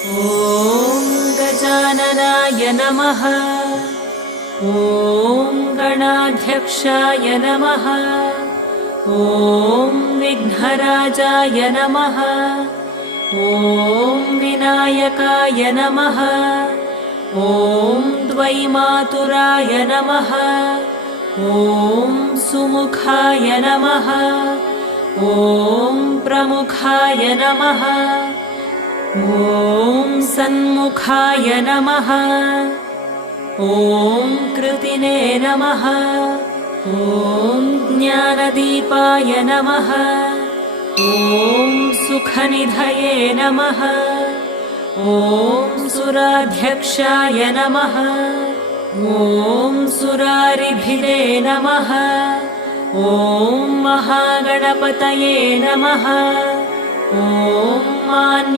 ॐ गजाननाय नमः। ॐ गणाध्यक्षाय नमः। ॐ विघ्नराजाय नमः। ॐ विनायकाय नमः। ॐ द्वैमातुराय नमः। ॐ सुमुखाय नमः। ॐ प्रमुखाय नमः। ॐ सन्मुखाय नमः। ॐ कृतिने नमः। ॐ ज्ञानदीपाय नमः। ॐ सुखनिधये नमः। ॐ सुराध्यक्षाय नमः। ॐ सुरारिभिरे नमः। ॐ महागणपतये नमः। ॐ